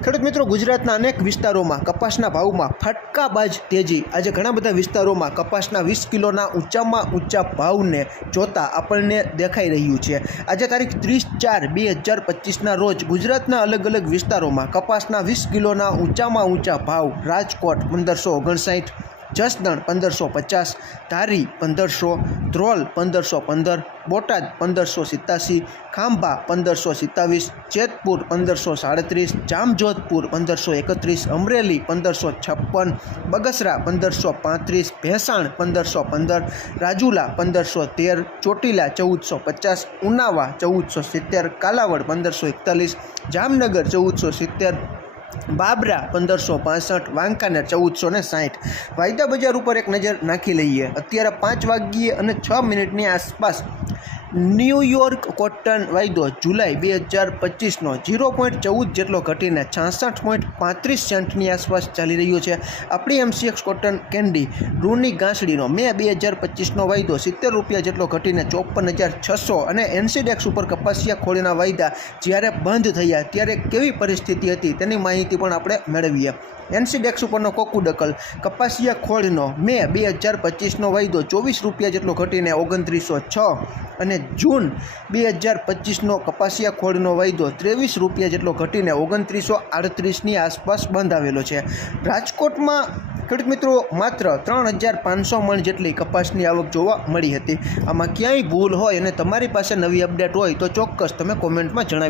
ખેડૂત મિત્રો, ગુજરાતના અનેક વિસ્તારોમાં કપાસના ભાવમાં ફટકાબાજ તેજી. આજે ઘણા બધા વિસ્તારોમાં કપાસના વીસ કિલોના ઊંચામાં ઊંચા ભાવને જોતા આપણને દેખાઈ રહ્યું છે. આજે તારીખ ત્રીસ ચાર બે હજાર પચીસના રોજ ગુજરાતના અલગ અલગ વિસ્તારોમાં કપાસના વીસ કિલોના ઊંચામાં ઊંચા ભાવ રાજકોટ પંદરસો ઓગણસાઠ જસદણ પંદરસો પચાસ, ધારી પંદરસો, ધ્રોલ પંદરસો પંદર, બોટાદ પંદરસો સિત્તાસી, ખાંભા પંદરસો સિત્તાવીસ, જેતપુર પંદરસો સાડત્રીસ, જામજોધપુર પંદરસો એકત્રીસ, અમરેલી પંદરસો છપ્પન, બગસરા પંદરસો પાંત્રીસ, ભેંસાણ પંદરસો પંદર, રાજુલા પંદરસો તેર, ચોટીલા ચૌદસો પચાસ, ઉનાવા ચૌદસો સિત્તેર, કાલાવડ પંદરસો એકતાલીસ, જામનગર ચૌદસો સિત્તેર બાબરા પંદરસો પાસઠ, વાંકાનેર ચૌદસો ને સાઠ. વાયદા બજાર ઉપર એક નજર નાખી લઈએ. અત્યારે પાંચ વાગ્યે અને છ મિનિટની આસપાસ ન્યૂયોર્ક કોટન વાયદો જુલાઈ બે હજાર પચીસનો ઝીરો પોઈન્ટ ચૌદ જેટલો ઘટીને છાસઠ પોઈન્ટ પાંત્રીસ સેન્ટની આસપાસ ચાલી રહ્યો છે. આપણી એમસીએક્સ કોટન કેન્ડી રૂની ગાંસડીનો મે બે હજાર પચીસનો વાયદો સિત્તેર રૂપિયા જેટલો ઘટીને ચોપન હજાર છસો અને એનસીડેક્સ ઉપર કપાસિયા ખોળીના વાયદા જ્યારે બંધ થયા ત્યારે કેવી પરિસ્થિતિ હતી તેની માહિતી પણ આપણે મેળવીએ. એનસીડેક્સ ઉપરનો કોકુડકલ કપાસિયા ખોળનો મે બે હજાર પચીસનો વાયદો ચોવીસ રૂપિયા જેટલો ઘટીને ઓગણત્રીસો છ. અને જૂન બે હજાર પચીસનો કપાસિયા ખોળનો વાયદો ત્રેવીસ રૂપિયા જેટલો ઘટીને ઓગણત્રીસો આડત્રીસની આસપાસ બંધાવેલો છે. રાજકોટમાં ખેડૂત મિત્રો માત્ર ત્રણ હજાર પાંચસો મણ જેટલી કપાસની આવક જોવા મળી હતી. આમાં ક્યાંય ભૂલ હોય અને તમારી પાસે નવી અપડેટ હોય તો ચોક્કસ તમે કોમેન્ટમાં જણાવી